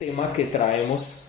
Tema que traemos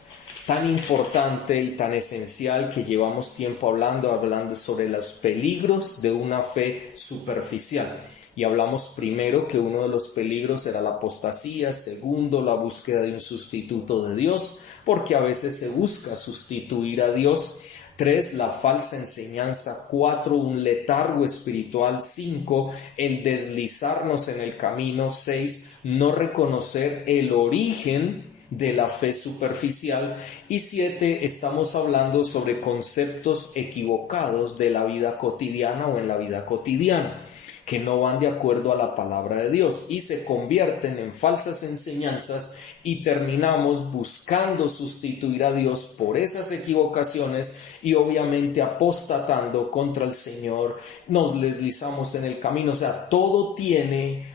tan importante y tan esencial que llevamos tiempo hablando sobre los peligros de una fe superficial. Y hablamos primero que uno de los peligros era la apostasía, segundo, la búsqueda de un sustituto de Dios, porque a veces se busca sustituir a Dios. 3, la falsa enseñanza. 4, un letargo espiritual. 5, el deslizarnos en el camino. 6, no reconocer el origen de la fe superficial. Y 7, estamos hablando sobre conceptos equivocados de la vida cotidiana o en la vida cotidiana, que no van de acuerdo a la palabra de Dios y se convierten en falsas enseñanzas y terminamos buscando sustituir a Dios por esas equivocaciones y obviamente apostatando contra el Señor, nos deslizamos en el camino. O sea, todo tiene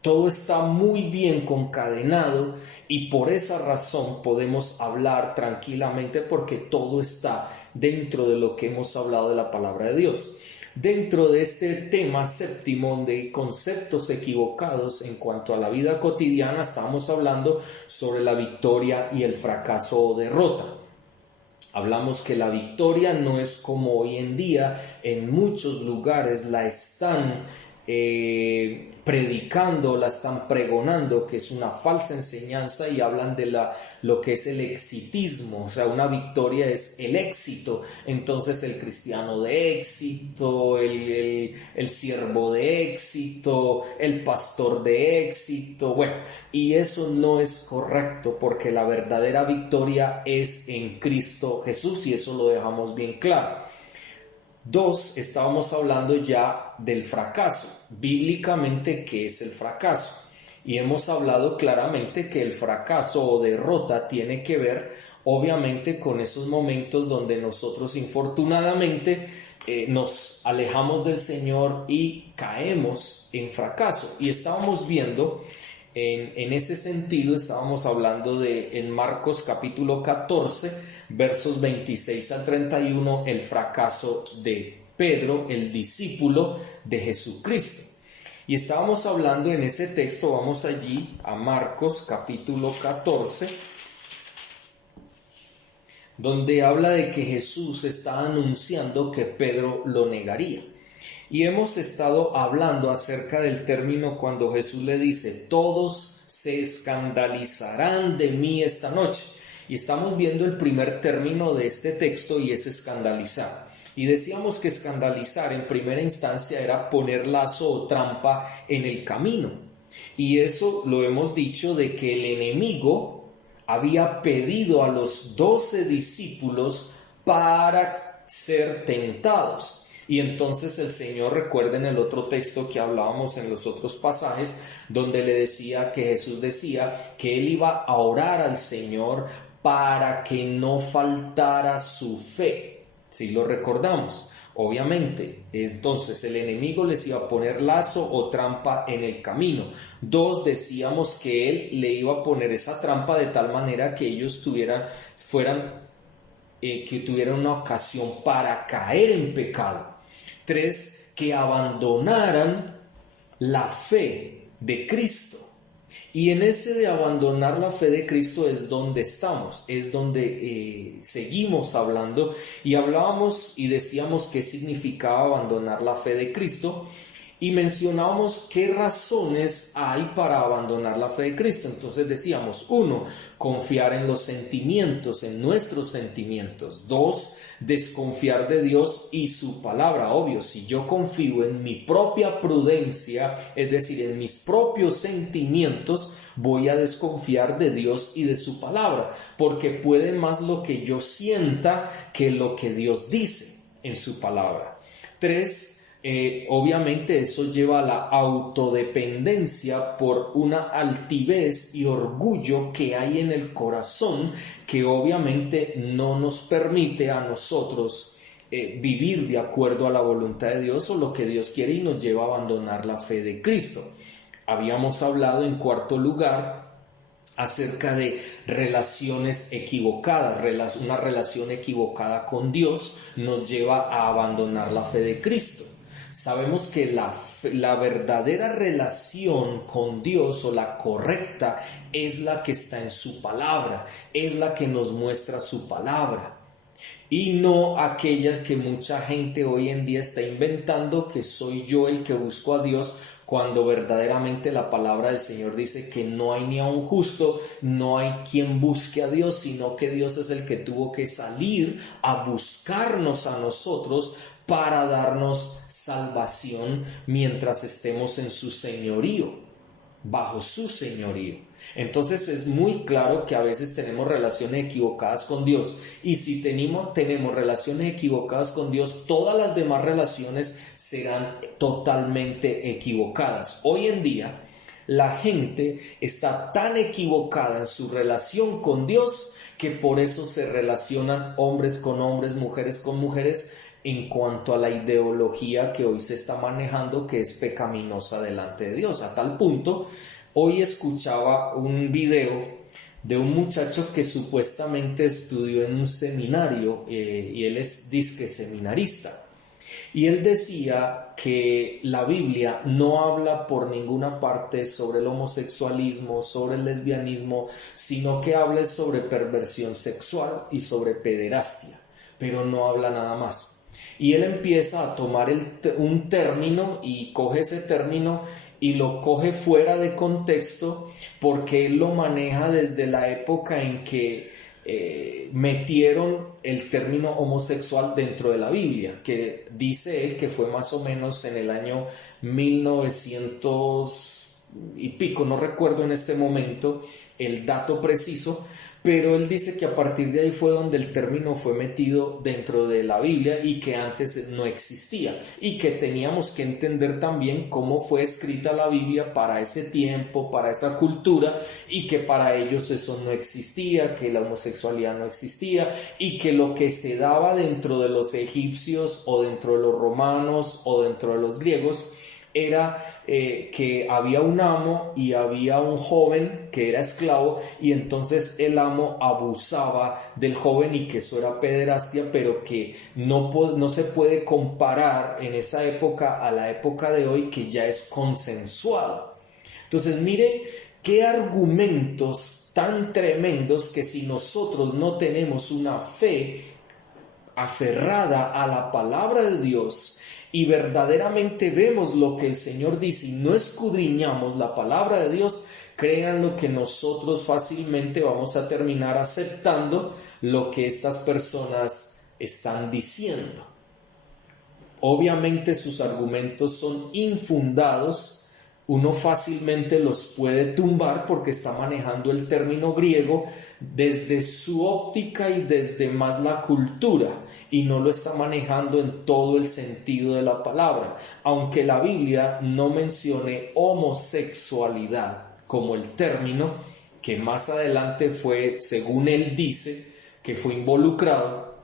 todo está muy bien concadenado y por esa razón podemos hablar tranquilamente porque todo está dentro de lo que hemos hablado de la palabra de Dios. Dentro de este tema séptimo de conceptos equivocados en cuanto a la vida cotidiana, estamos hablando sobre la victoria y el fracaso o derrota. Hablamos que la victoria no es como hoy en día, en muchos lugares la están predicando, la están pregonando, que es una falsa enseñanza y hablan de lo que es el exitismo, o sea, una victoria es el éxito. Entonces el cristiano de éxito, el siervo de éxito, el pastor de éxito, bueno, y eso no es correcto porque la verdadera victoria es en Cristo Jesús y eso lo dejamos bien claro. 2, estábamos hablando ya del fracaso. Bíblicamente, ¿qué es el fracaso? Y hemos hablado claramente que el fracaso o derrota tiene que ver, obviamente, con esos momentos donde nosotros infortunadamente nos alejamos del Señor y caemos en fracaso. Y estábamos viendo, en ese sentido, estábamos hablando en Marcos capítulo 14, versos 26 al 31, el fracaso de Pedro, el discípulo de Jesucristo. Y estábamos hablando en ese texto, vamos allí a Marcos capítulo 14, donde habla de que Jesús está anunciando que Pedro lo negaría. Y hemos estado hablando acerca del término cuando Jesús le dice, todos se escandalizarán de mí esta noche. Y estamos viendo el primer término de este texto y es escandalizar. Y decíamos que escandalizar en primera instancia era poner lazo o trampa en el camino. Y eso lo hemos dicho de que el enemigo había pedido a los 12 discípulos para ser tentados. Y entonces el Señor, recuerden el otro texto que hablábamos en los otros pasajes, donde le decía que Jesús decía que él iba a orar al Señor para que no faltara su fe. Si lo recordamos, obviamente, entonces el enemigo les iba a poner lazo o trampa en el camino. 2, decíamos que él le iba a poner esa trampa de tal manera que ellos tuvieran una ocasión para caer en pecado. 3, que abandonaran la fe de Cristo. Y en ese de abandonar la fe de Cristo es donde estamos, es donde seguimos hablando y hablábamos y decíamos qué significaba abandonar la fe de Cristo y mencionábamos qué razones hay para abandonar la fe de Cristo. Entonces decíamos, 1, confiar en los sentimientos, en nuestros sentimientos. 2, desconfiar de Dios y su palabra. Obvio, si yo confío en mi propia prudencia, es decir, en mis propios sentimientos, voy a desconfiar de Dios y de su palabra, porque puede más lo que yo sienta que lo que Dios dice en su palabra. 3, obviamente eso lleva a la autodependencia por una altivez y orgullo que hay en el corazón que obviamente no nos permite a nosotros vivir de acuerdo a la voluntad de Dios o lo que Dios quiere y nos lleva a abandonar la fe de Cristo. Habíamos hablado en cuarto lugar acerca de relaciones equivocadas. Una relación equivocada con Dios nos lleva a abandonar la fe de Cristo. Sabemos que la verdadera relación con Dios o la correcta es la que está en su palabra, es la que nos muestra su palabra. Y no aquellas que mucha gente hoy en día está inventando, que soy yo el que busco a Dios, cuando verdaderamente la palabra del Señor dice que no hay ni a un justo, no hay quien busque a Dios, sino que Dios es el que tuvo que salir a buscarnos a nosotros para darnos salvación mientras estemos en su señorío, bajo su señorío. Entonces es muy claro que a veces tenemos relaciones equivocadas con Dios, y si tenemos relaciones equivocadas con Dios, todas las demás relaciones serán totalmente equivocadas. Hoy en día la gente está tan equivocada en su relación con Dios que por eso se relacionan hombres con hombres, mujeres con mujeres, en cuanto a la ideología que hoy se está manejando, que es pecaminosa delante de Dios. A tal punto, hoy escuchaba un video de un muchacho que supuestamente estudió en un seminario, y él es disque seminarista. Y él decía que la Biblia no habla por ninguna parte sobre el homosexualismo, sobre el lesbianismo, sino que habla sobre perversión sexual y sobre pederastia, pero no habla nada más. Y él empieza a tomar un término y coge ese término y lo coge fuera de contexto, porque él lo maneja desde la época en que metieron el término homosexual dentro de la Biblia, que dice él que fue más o menos en el año 1900 y pico, no recuerdo en este momento el dato preciso, pero él dice que a partir de ahí fue donde el término fue metido dentro de la Biblia y que antes no existía, y que teníamos que entender también cómo fue escrita la Biblia para ese tiempo, para esa cultura, y que para ellos eso no existía, que la homosexualidad no existía, y que lo que se daba dentro de los egipcios o dentro de los romanos o dentro de los griegos era que había un amo y había un joven que era esclavo, y entonces el amo abusaba del joven y que eso era pederastia, pero que no se puede comparar en esa época a la época de hoy, que ya es consensuado. Entonces miren qué argumentos tan tremendos, que si nosotros no tenemos una fe aferrada a la palabra de Dios y verdaderamente vemos lo que el Señor dice y no escudriñamos la palabra de Dios, créanlo que nosotros fácilmente vamos a terminar aceptando lo que estas personas están diciendo. Obviamente sus argumentos son infundados, uno fácilmente los puede tumbar porque está manejando el término griego desde su óptica y desde más la cultura, y no lo está manejando en todo el sentido de la palabra, aunque la Biblia no mencione homosexualidad como el término, que más adelante fue, según él dice, que fue involucrado.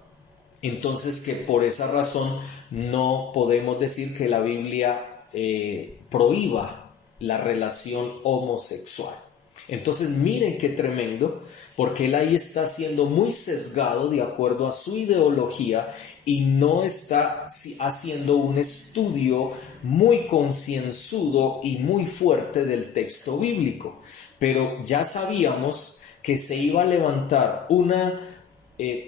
Entonces, que por esa razón no podemos decir que la Biblia prohíba la relación homosexual. Entonces miren qué tremendo, porque él ahí está siendo muy sesgado de acuerdo a su ideología y no está haciendo un estudio muy concienzudo y muy fuerte del texto bíblico. Pero ya sabíamos que se iba a levantar una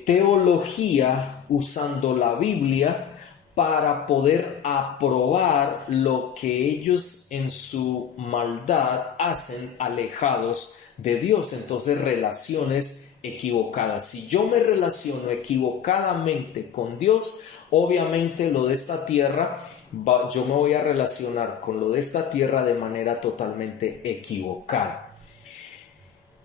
teología usando la Biblia para poder aprobar lo que ellos en su maldad hacen alejados de Dios. Entonces, relaciones equivocadas. Si yo me relaciono equivocadamente con Dios, obviamente lo de esta tierra, yo me voy a relacionar con lo de esta tierra de manera totalmente equivocada.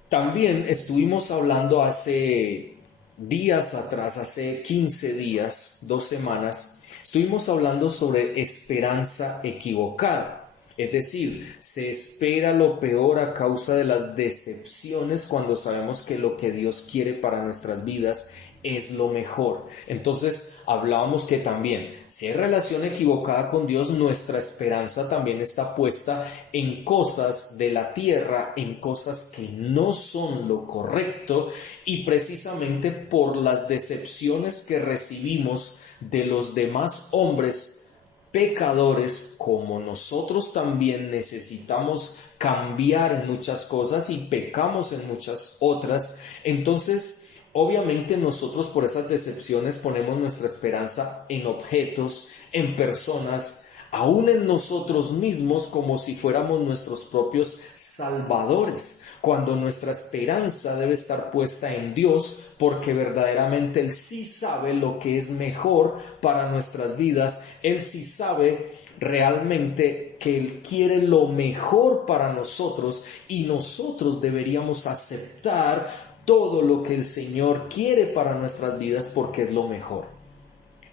También estuvimos hablando hace días atrás, hace 15 días, 2 semanas, estuvimos hablando sobre esperanza equivocada. Es decir, se espera lo peor a causa de las decepciones cuando sabemos que lo que Dios quiere para nuestras vidas es lo mejor. Entonces hablábamos que también, si hay relación equivocada con Dios, nuestra esperanza también está puesta en cosas de la tierra, en cosas que no son lo correcto, y precisamente por las decepciones que recibimos de los demás hombres pecadores, como nosotros también necesitamos cambiar en muchas cosas y pecamos en muchas otras, entonces obviamente nosotros por esas decepciones ponemos nuestra esperanza en objetos, en personas, aún en nosotros mismos, como si fuéramos nuestros propios salvadores, cuando nuestra esperanza debe estar puesta en Dios, porque verdaderamente Él sí sabe lo que es mejor para nuestras vidas. Él sí sabe realmente que Él quiere lo mejor para nosotros, y nosotros deberíamos aceptar todo lo que el Señor quiere para nuestras vidas, porque es lo mejor.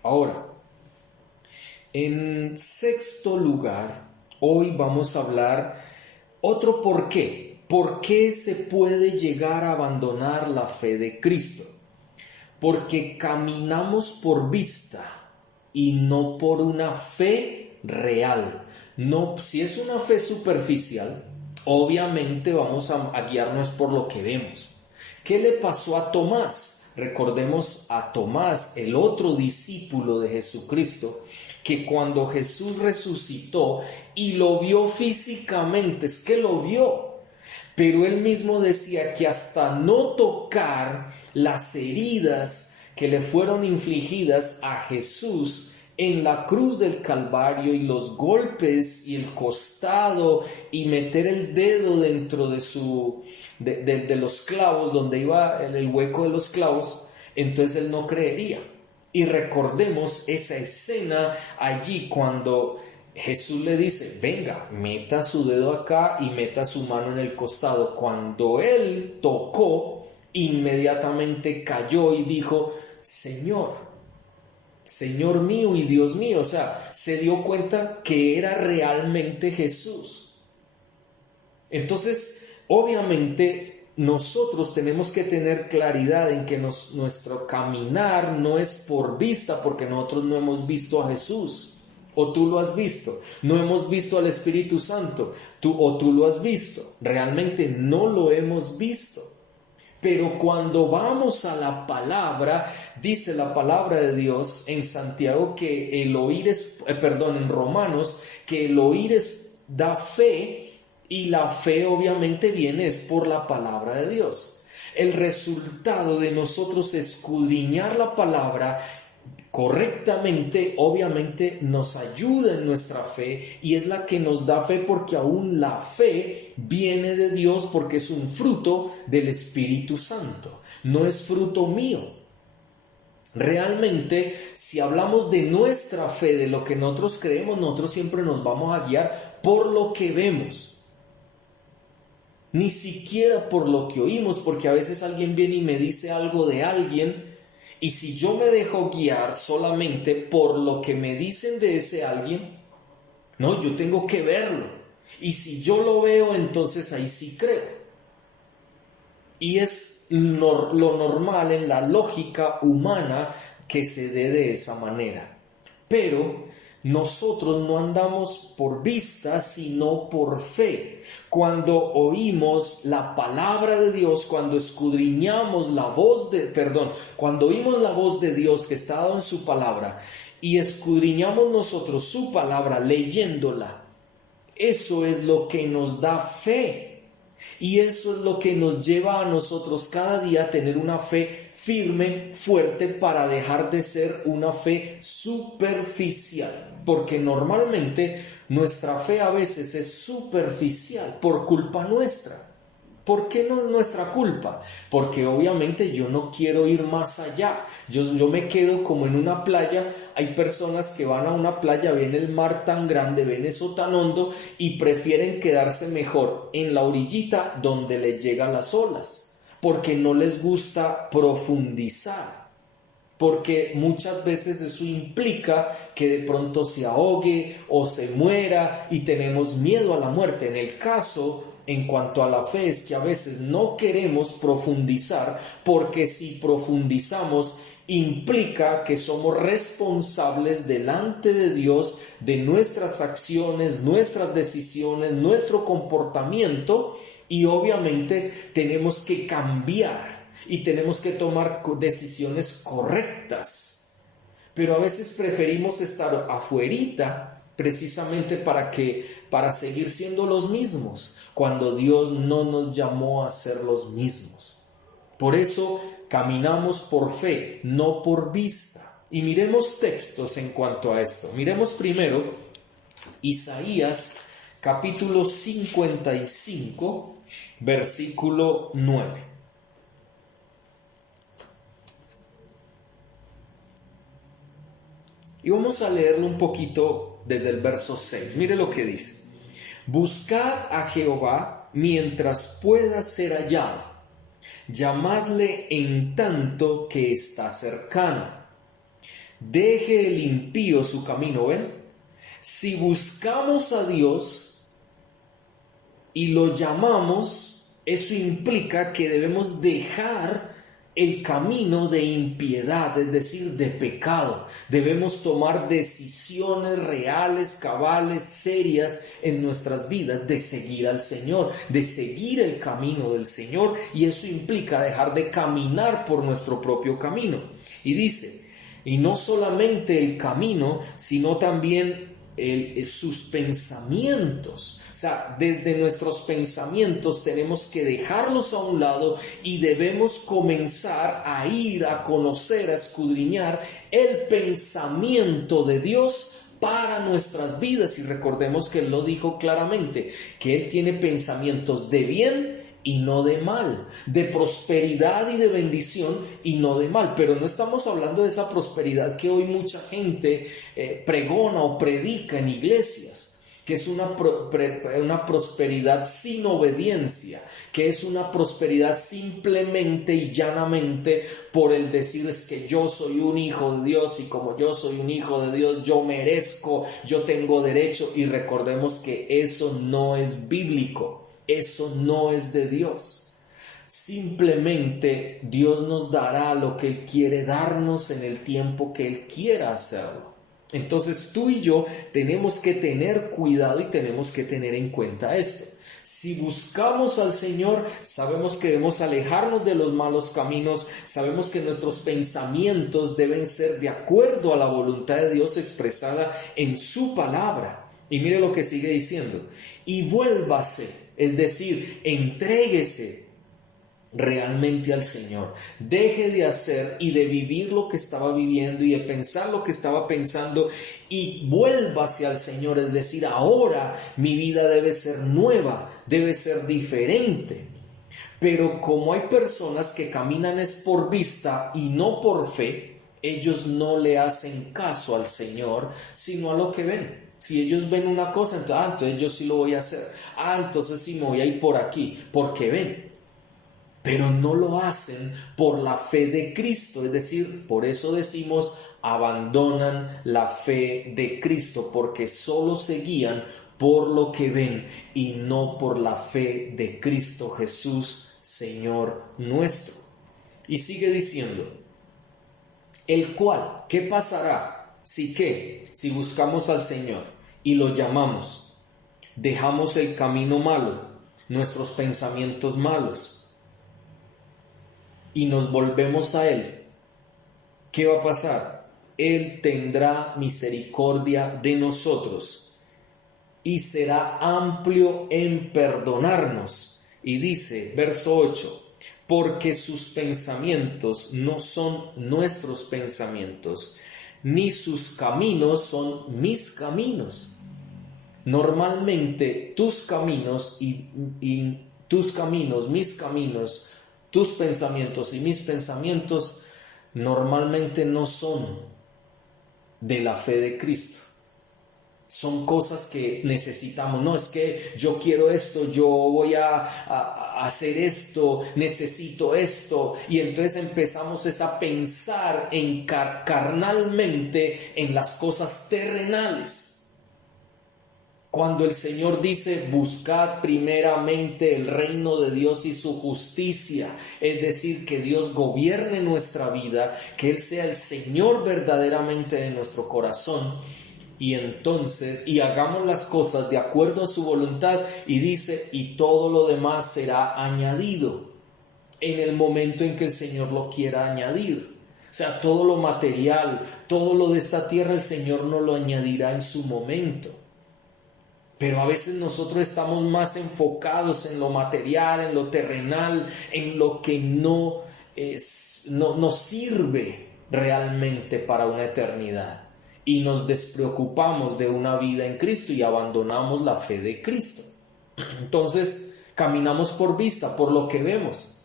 Ahora, en sexto lugar, hoy vamos a hablar otro por qué. ¿Por qué se puede llegar a abandonar la fe de Cristo? Porque caminamos por vista y no por una fe real. No, si es una fe superficial, obviamente vamos a guiarnos por lo que vemos. ¿Qué le pasó a Tomás? Recordemos a Tomás, el otro discípulo de Jesucristo, que cuando Jesús resucitó y lo vio físicamente, es que lo vio, pero él mismo decía que hasta no tocar las heridas que le fueron infligidas a Jesús en la cruz del Calvario, y los golpes y el costado y meter el dedo dentro de los clavos, donde iba el hueco de los clavos, entonces él no creería. Y recordemos esa escena allí cuando Jesús le dice, venga, meta su dedo acá y meta su mano en el costado. Cuando él tocó, inmediatamente cayó y dijo, Señor mío y Dios mío. O sea, se dio cuenta que era realmente Jesús. Entonces, obviamente, nosotros tenemos que tener claridad en que nuestro caminar no es por vista, porque nosotros no hemos visto a Jesús, o tú lo has visto. No hemos visto al Espíritu Santo, tú lo has visto. Realmente no lo hemos visto. Pero cuando vamos a la palabra, dice la palabra de Dios en Santiago que el oír en Romanos, que el oír da fe, y la fe obviamente viene es por la palabra de Dios. El resultado de nosotros escudriñar la palabra correctamente, obviamente nos ayuda en nuestra fe, y es la que nos da fe, porque aún la fe viene de Dios, porque es un fruto del Espíritu Santo, no es fruto mío. Realmente, si hablamos de nuestra fe, de lo que nosotros creemos, nosotros siempre nos vamos a guiar por lo que vemos, ni siquiera por lo que oímos, porque a veces alguien viene y me dice algo de alguien, y si yo me dejo guiar solamente por lo que me dicen de ese alguien, no, yo tengo que verlo, y si yo lo veo, entonces ahí sí creo. Y es lo normal en la lógica humana que se dé de esa manera. Pero nosotros no andamos por vista, sino por fe. Cuando oímos la palabra de Dios, cuando escudriñamos cuando oímos la voz de Dios que está dado en su palabra, y escudriñamos nosotros su palabra leyéndola, eso es lo que nos da fe. Y eso es lo que nos lleva a nosotros cada día a tener una fe firme, fuerte, para dejar de ser una fe superficial. Porque normalmente nuestra fe a veces es superficial por culpa nuestra. ¿Por qué no es nuestra culpa? Porque obviamente yo no quiero ir más allá. Yo me quedo como en una playa. Hay personas que van a una playa, ven el mar tan grande, ven eso tan hondo, y prefieren quedarse mejor en la orillita donde les llegan las olas, porque no les gusta profundizar. Porque muchas veces eso implica que de pronto se ahogue o se muera, y tenemos miedo a la muerte. En el caso, en cuanto a la fe, es que a veces no queremos profundizar, porque si profundizamos implica que somos responsables delante de Dios de nuestras acciones, nuestras decisiones, nuestro comportamiento, y obviamente tenemos que cambiar y tenemos que tomar decisiones correctas. pero a veces preferimos estar afuerita precisamente para seguir siendo los mismos, cuando Dios no nos llamó a ser los mismos. Por eso caminamos por fe, no por vista. Y miremos textos en cuanto a esto. Miremos primero Isaías capítulo 55, versículo 9. Y vamos a leerlo un poquito desde el verso 6. Mire lo que dice. Buscad a Jehová mientras pueda ser hallado. Llamadle en tanto que está cercano. Deje el impío su camino, ¿ven? Si buscamos a Dios y lo llamamos, eso implica que debemos dejar el camino de impiedad, es decir, de pecado. Debemos tomar decisiones reales, cabales, serias en nuestras vidas, de seguir al Señor, de seguir el camino del Señor, y eso implica dejar de caminar por nuestro propio camino. Y dice, y no solamente el camino, sino también sus pensamientos. O sea, desde nuestros pensamientos tenemos que dejarlos a un lado y debemos comenzar a ir a conocer, a escudriñar el pensamiento de Dios para nuestras vidas. Y recordemos que Él lo dijo claramente, que Él tiene pensamientos de bien y no de mal, de prosperidad y de bendición y no de mal. Pero no estamos hablando de esa prosperidad que hoy mucha gente pregona o predica en iglesias, que es una prosperidad sin obediencia, que es una prosperidad simplemente y llanamente por el decir es que yo soy un hijo de Dios y como yo soy un hijo de Dios yo merezco, yo tengo derecho. Y recordemos que eso no es bíblico. Eso no es de Dios. Simplemente Dios nos dará lo que Él quiere darnos en el tiempo que Él quiera hacerlo. Entonces tú y yo tenemos que tener cuidado y tenemos que tener en cuenta esto. Si buscamos al Señor, sabemos que debemos alejarnos de los malos caminos, sabemos que nuestros pensamientos deben ser de acuerdo a la voluntad de Dios expresada en su palabra. Y mire lo que sigue diciendo. Y vuélvase. Es decir, entréguese realmente al Señor. Deje de hacer y de vivir lo que estaba viviendo y de pensar lo que estaba pensando y vuélvase al Señor. Es decir, ahora mi vida debe ser nueva, debe ser diferente. Pero como hay personas que caminan es por vista y no por fe, ellos no le hacen caso al Señor, sino a lo que ven. Si ellos ven una cosa, entonces yo sí lo voy a hacer. Entonces sí me voy a ir por aquí, porque ven. Pero no lo hacen por la fe de Cristo. Es decir, por eso decimos, abandonan la fe de Cristo, porque solo se guían por lo que ven y no por la fe de Cristo Jesús, Señor nuestro. Y sigue diciendo, el cual, ¿qué pasará? Si buscamos al Señor y lo llamamos, dejamos el camino malo, nuestros pensamientos malos, y nos volvemos a Él, ¿qué va a pasar? Él tendrá misericordia de nosotros y será amplio en perdonarnos. Y dice, verso 8, porque sus pensamientos no son nuestros pensamientos, ni sus caminos son mis caminos. Normalmente tus caminos y tus caminos, mis caminos, tus pensamientos y mis pensamientos normalmente no son de la fe de Cristo. Son cosas que necesitamos. No, es que yo quiero esto, yo voy a hacer esto, necesito esto. Y entonces empezamos a pensar carnalmente en las cosas terrenales. Cuando el Señor dice, buscad primeramente el reino de Dios y su justicia, es decir, que Dios gobierne nuestra vida, que Él sea el Señor verdaderamente de nuestro corazón, y entonces, y hagamos las cosas de acuerdo a su voluntad, y dice, y todo lo demás será añadido en el momento en que el Señor lo quiera añadir. O sea, todo lo material, todo lo de esta tierra, el Señor nos lo añadirá en su momento. Pero a veces nosotros estamos más enfocados en lo material, en lo terrenal, en lo que no nos sirve realmente para una eternidad. Y nos despreocupamos de una vida en Cristo y abandonamos la fe de Cristo. Entonces, caminamos por vista, por lo que vemos.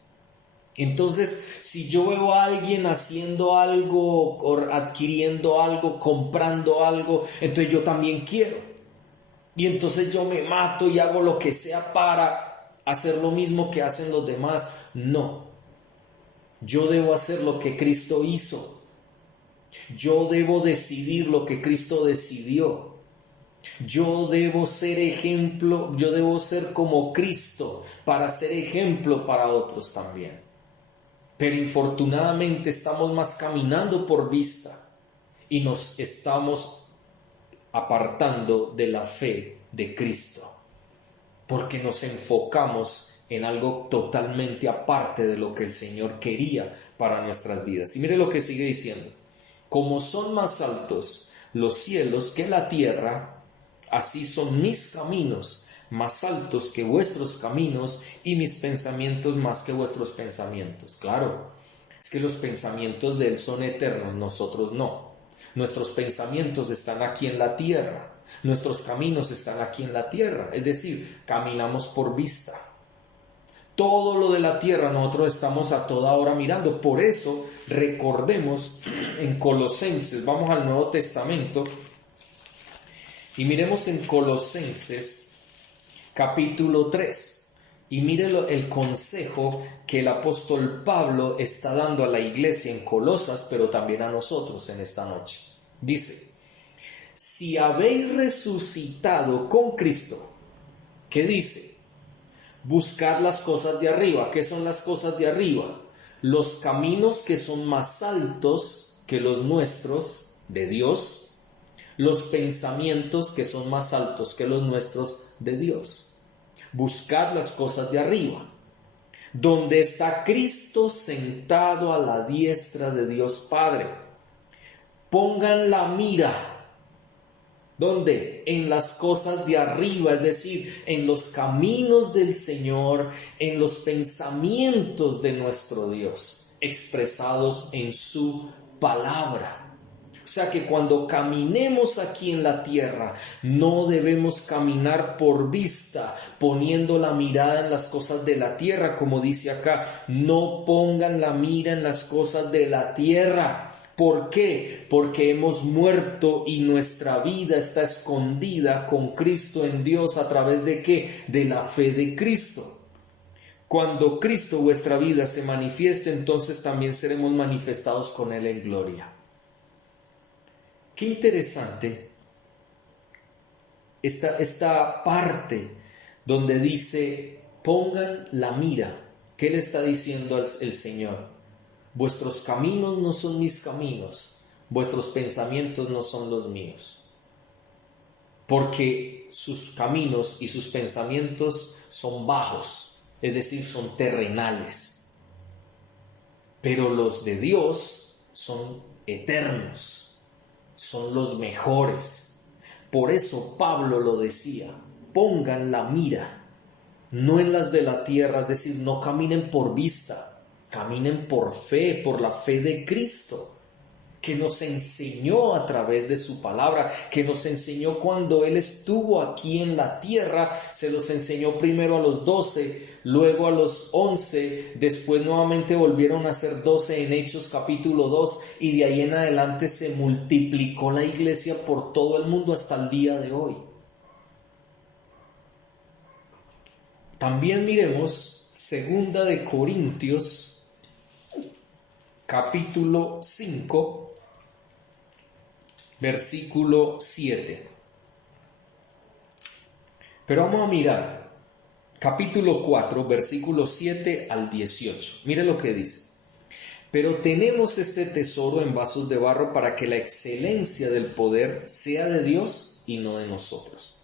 Entonces, si yo veo a alguien haciendo algo, o adquiriendo algo, comprando algo, entonces yo también quiero. Y entonces yo me mato y hago lo que sea para hacer lo mismo que hacen los demás. No. Yo debo hacer lo que Cristo hizo. Yo debo decidir lo que Cristo decidió. Yo debo ser ejemplo, yo debo ser como Cristo para ser ejemplo para otros también. Pero infortunadamente estamos más caminando por vista y nos estamos apartando de la fe de Cristo, porque nos enfocamos en algo totalmente aparte de lo que el Señor quería para nuestras vidas. Y mire lo que sigue diciendo: como son más altos los cielos que la tierra, así son mis caminos más altos que vuestros caminos y mis pensamientos más que vuestros pensamientos. Claro, es que los pensamientos de Él son eternos, nosotros no. Nuestros pensamientos están aquí en la tierra, nuestros caminos están aquí en la tierra, es decir, caminamos por vista. Todo lo de la tierra nosotros estamos a toda hora mirando. Por eso recordemos en Colosenses, vamos al Nuevo Testamento y miremos en Colosenses capítulo 3 y mire el consejo que el apóstol Pablo está dando a la iglesia en Colosas, pero también a nosotros en esta noche. Dice: si habéis resucitado con Cristo, ¿qué dice? Buscad las cosas de arriba. ¿Qué son las cosas de arriba? Los caminos que son más altos que los nuestros de Dios, los pensamientos que son más altos que los nuestros de Dios. Buscad las cosas de arriba, donde está Cristo sentado a la diestra de Dios Padre. Pongan la mira, ¿dónde? En las cosas de arriba, es decir, en los caminos del Señor, en los pensamientos de nuestro Dios, expresados en su palabra. O sea que cuando caminemos aquí en la tierra, no debemos caminar por vista, poniendo la mirada en las cosas de la tierra, como dice acá. No pongan la mira en las cosas de la tierra. ¿Por qué? Porque hemos muerto y nuestra vida está escondida con Cristo en Dios. ¿A través de qué? De la fe de Cristo. Cuando Cristo, vuestra vida, se manifieste, entonces también seremos manifestados con Él en gloria. Qué interesante esta parte donde dice: pongan la mira. ¿Qué le está diciendo el Señor? Vuestros caminos no son mis caminos, vuestros pensamientos no son los míos. Porque sus caminos y sus pensamientos son bajos, es decir, son terrenales. Pero los de Dios son eternos. Son los mejores. Por eso Pablo lo decía: pongan la mira, no en las de la tierra, es decir, no caminen por vista, caminen por fe, por la fe de Cristo, que nos enseñó a través de su palabra, que nos enseñó cuando Él estuvo aquí en la tierra. Se los enseñó primero a los 12, luego a los 11, después nuevamente volvieron a ser 12 en Hechos capítulo 2, y de ahí en adelante se multiplicó la iglesia por todo el mundo hasta el día de hoy. También miremos 2 de Corintios capítulo 5, versículo 7. Pero vamos a mirar capítulo 4, versículo 7 al 18. Mire lo que dice: pero tenemos este tesoro en vasos de barro para que la excelencia del poder sea de Dios y no de nosotros,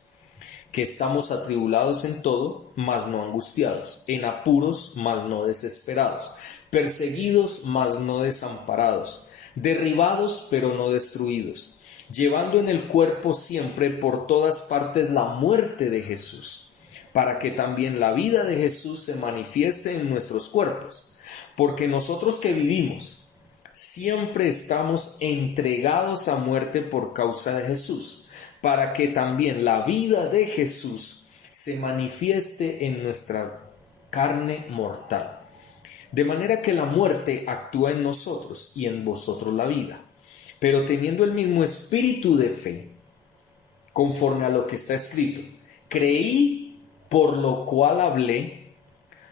que estamos atribulados en todo, mas no angustiados, en apuros, mas no desesperados, perseguidos, mas no desamparados, derribados pero no destruidos, llevando en el cuerpo siempre por todas partes la muerte de Jesús, para que también la vida de Jesús se manifieste en nuestros cuerpos, porque nosotros que vivimos siempre estamos entregados a muerte por causa de Jesús, para que también la vida de Jesús se manifieste en nuestra carne mortal. De manera que la muerte actúa en nosotros y en vosotros la vida. Pero teniendo el mismo espíritu de fe, conforme a lo que está escrito, creí, por lo cual hablé,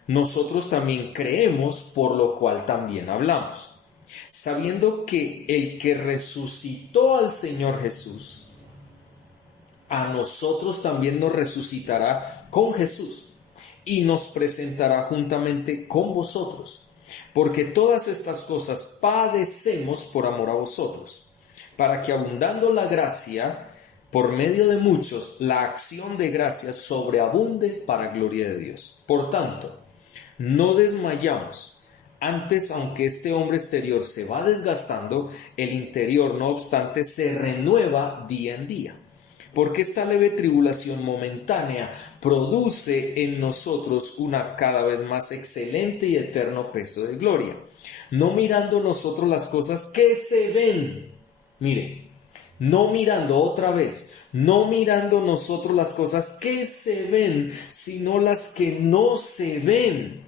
nosotros también creemos, por lo cual también hablamos, sabiendo que el que resucitó al Señor Jesús, a nosotros también nos resucitará con Jesús y nos presentará juntamente con vosotros, porque todas estas cosas padecemos por amor a vosotros, para que abundando la gracia, por medio de muchos, la acción de gracias sobreabunde para gloria de Dios. Por tanto, no desmayamos, antes, aunque este hombre exterior se va desgastando, el interior, no obstante, se renueva día en día. Porque esta leve tribulación momentánea produce en nosotros una cada vez más excelente y eterno peso de gloria, no mirando nosotros las cosas que se ven. Mire, no mirando otra vez, no mirando nosotros las cosas que se ven, sino las que no se ven.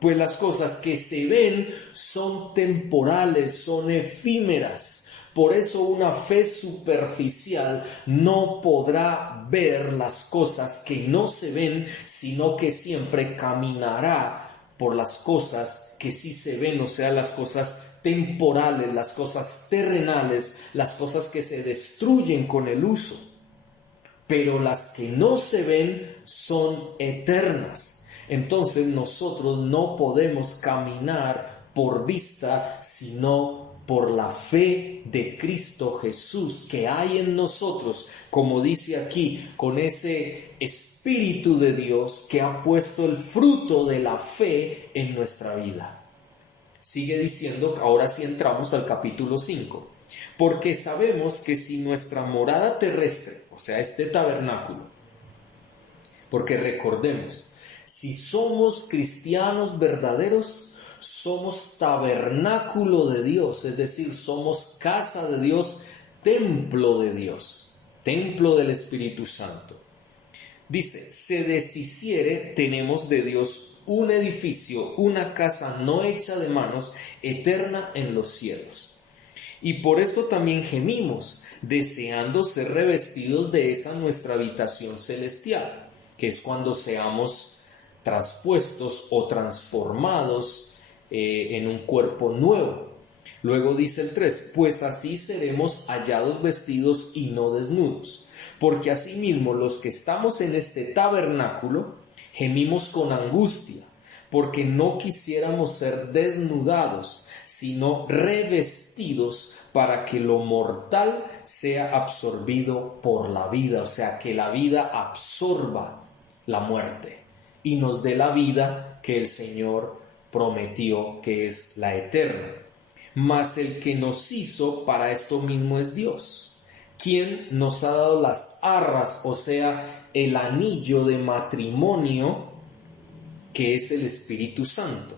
Pues las cosas que se ven son temporales, son efímeras. Por eso una fe superficial no podrá ver las cosas que no se ven, sino que siempre caminará por las cosas que sí se ven, o sea, las cosas temporales, las cosas terrenales, las cosas que se destruyen con el uso. Pero las que no se ven son eternas. Entonces nosotros no podemos caminar por vista, sino por la fe de Cristo Jesús que hay en nosotros, como dice aquí, con ese Espíritu de Dios que ha puesto el fruto de la fe en nuestra vida. Sigue diciendo, ahora sí entramos al capítulo 5, porque sabemos que si nuestra morada terrestre, o sea, este tabernáculo, porque recordemos, si somos cristianos verdaderos, somos tabernáculo de Dios, es decir, somos casa de Dios, templo de Dios, templo del Espíritu Santo. Dice, se deshiciere, tenemos de Dios un edificio, una casa no hecha de manos, eterna en los cielos. Y por esto también gemimos, deseando ser revestidos de esa nuestra habitación celestial, que es cuando seamos traspuestos o transformados en un cuerpo nuevo. Luego dice el 3, pues así seremos hallados vestidos y no desnudos, porque asimismo los que estamos en este tabernáculo gemimos con angustia, porque no quisiéramos ser desnudados, sino revestidos para que lo mortal sea absorbido por la vida, o sea, que la vida absorba la muerte y nos dé la vida que el Señor prometió, que es la eterna. Mas el que nos hizo para esto mismo es Dios, quien nos ha dado las arras, o sea, el anillo de matrimonio, que es el Espíritu Santo.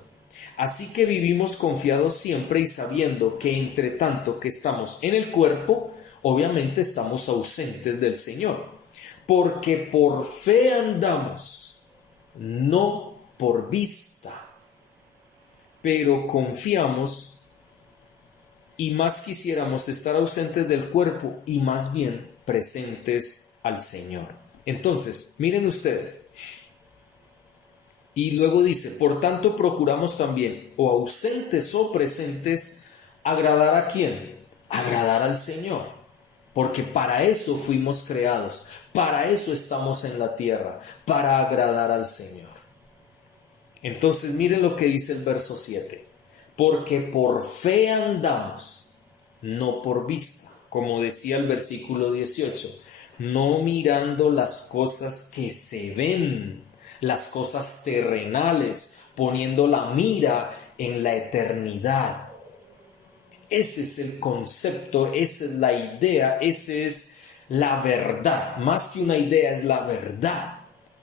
Así que vivimos confiados siempre y sabiendo que entre tanto que estamos en el cuerpo, obviamente estamos ausentes del Señor, porque por fe andamos, no por vista. Pero confiamos y más quisiéramos estar ausentes del cuerpo y más bien presentes al Señor. Entonces, miren ustedes. Y luego dice, por tanto procuramos también, o ausentes o presentes, agradar ¿a quién? Agradar al Señor. Porque para eso fuimos creados, para eso estamos en la tierra, para agradar al Señor. Entonces miren lo que dice el verso 7, porque por fe andamos, no por vista, como decía el versículo 18, no mirando las cosas que se ven, las cosas terrenales, poniendo la mira en la eternidad. Ese es el concepto, esa es la idea, esa es la verdad. Más que una idea, es la verdad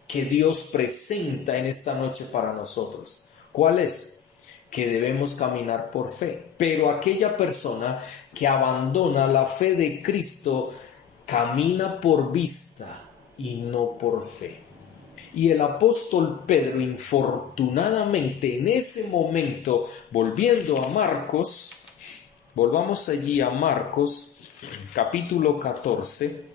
que Dios presenta en esta noche para nosotros. ¿Cuál es? Que debemos caminar por fe. Pero aquella persona que abandona la fe de Cristo camina por vista y no por fe. Y el apóstol Pedro, infortunadamente, en ese momento, volviendo a Marcos, volvamos allí a Marcos, capítulo 14.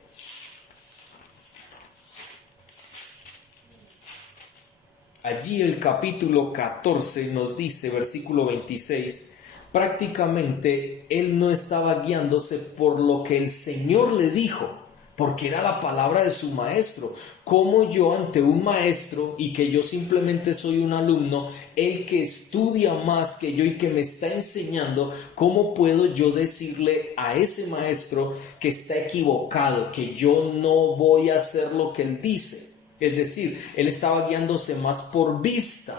Allí el capítulo 14 nos dice, versículo 26, prácticamente él no estaba guiándose por lo que el Señor le dijo, porque era la palabra de su maestro. Como yo ante un maestro y que yo simplemente soy un alumno, el que estudia más que yo y que me está enseñando, ¿cómo puedo yo decirle a ese maestro que está equivocado, que yo no voy a hacer lo que él dice? Es decir, él estaba guiándose más por vista,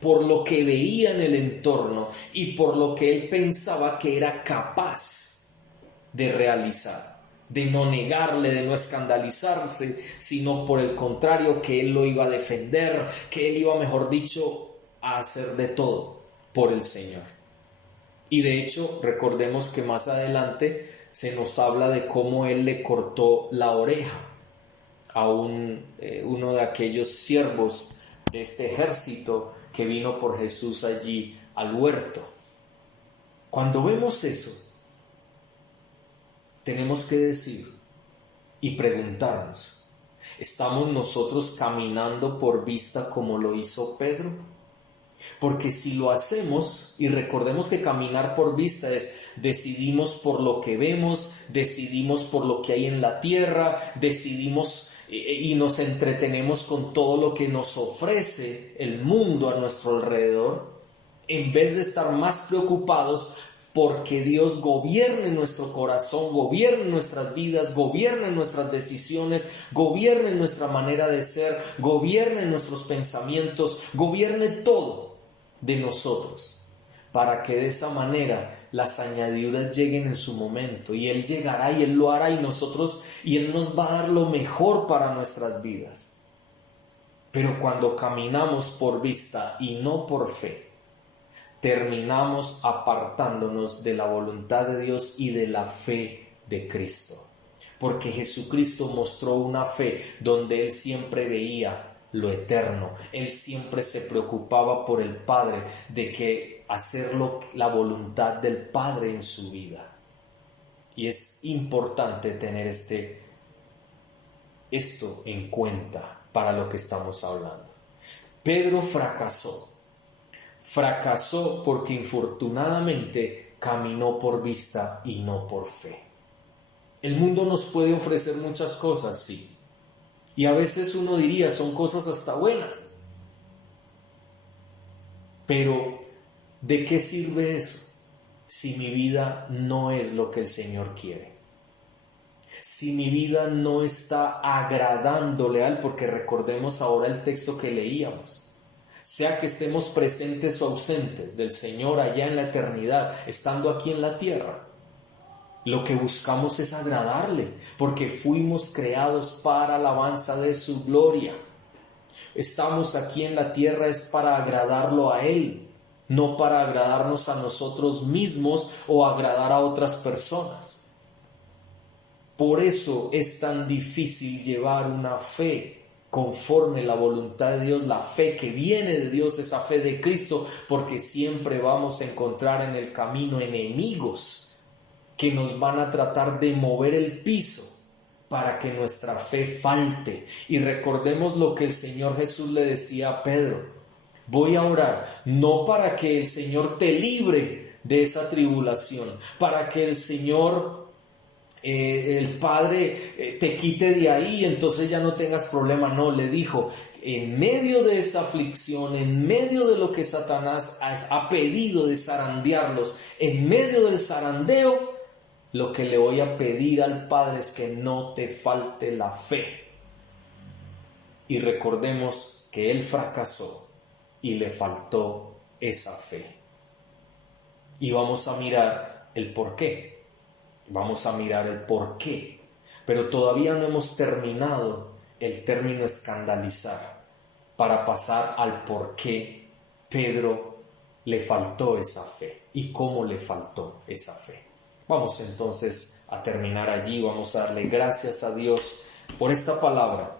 por lo que veía en el entorno y por lo que él pensaba que era capaz de realizar. De no negarle, de no escandalizarse, sino por el contrario, que él lo iba a defender, que él iba, mejor dicho, a hacer de todo por el Señor. Y de hecho, recordemos que más adelante se nos habla de cómo él le cortó la oreja a uno de aquellos siervos de este ejército que vino por Jesús allí al huerto. Cuando vemos eso, tenemos que decir y preguntarnos, ¿estamos nosotros caminando por vista como lo hizo Pedro? Porque si lo hacemos, y recordemos que caminar por vista es decidimos por lo que vemos, decidimos por lo que hay en la tierra, decidimos y nos entretenemos con todo lo que nos ofrece el mundo a nuestro alrededor, en vez de estar más preocupados porque Dios gobierne nuestro corazón, gobierne nuestras vidas, gobierne nuestras decisiones, gobierne nuestra manera de ser, gobierne nuestros pensamientos, gobierne todo de nosotros, para que de esa manera las añadiduras lleguen en su momento, y Él llegará y Él lo hará y Él nos va a dar lo mejor para nuestras vidas. Pero cuando caminamos por vista y no por fe, terminamos apartándonos de la voluntad de Dios y de la fe de Cristo. Porque Jesucristo mostró una fe donde Él siempre veía lo eterno. Él siempre se preocupaba por el Padre, de que hacerlo la voluntad del Padre en su vida. Y es importante tener esto en cuenta para lo que estamos hablando. Pedro fracasó porque infortunadamente caminó por vista y no por fe. El mundo nos puede ofrecer muchas cosas, sí, y a veces uno diría son cosas hasta buenas, pero ¿de qué sirve eso si mi vida no es lo que el Señor quiere? Si mi vida no está agradándole a Él, porque recordemos ahora el texto que leíamos. Sea que estemos presentes o ausentes del Señor allá en la eternidad, estando aquí en la tierra, lo que buscamos es agradarle, porque fuimos creados para alabanza de su gloria. Estamos aquí en la tierra es para agradarlo a Él, no para agradarnos a nosotros mismos o agradar a otras personas. Por eso es tan difícil llevar una fe conforme la voluntad de Dios, la fe que viene de Dios, esa fe de Cristo, porque siempre vamos a encontrar en el camino enemigos que nos van a tratar de mover el piso para que nuestra fe falte. Y recordemos lo que el Señor Jesús le decía a Pedro: voy a orar no para que el Señor te libre de esa tribulación, para que el Señor el Padre te quite de ahí, entonces ya no tengas problema. No, le dijo, en medio de esa aflicción, en medio de lo que Satanás ha pedido de zarandearlos, en medio del zarandeo, lo que le voy a pedir al Padre es que no te falte la fe. Y recordemos que él fracasó y le faltó esa fe. Y vamos a mirar el por qué. Vamos a mirar el por qué. Pero todavía no hemos terminado el término escandalizar para pasar al por qué Pedro le faltó esa fe y cómo le faltó esa fe. Vamos entonces a terminar allí, vamos a darle gracias a Dios por esta palabra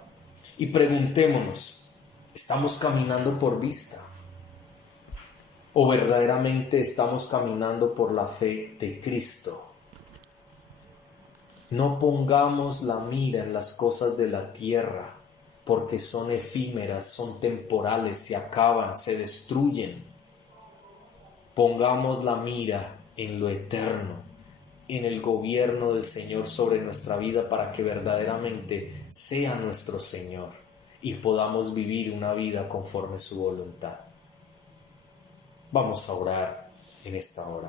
y preguntémonos, ¿estamos caminando por vista? ¿O verdaderamente estamos caminando por la fe de Cristo? No pongamos la mira en las cosas de la tierra, porque son efímeras, son temporales, se acaban, se destruyen. Pongamos la mira en lo eterno, en el gobierno del Señor sobre nuestra vida, para que verdaderamente sea nuestro Señor y podamos vivir una vida conforme a su voluntad. Vamos a orar en esta hora.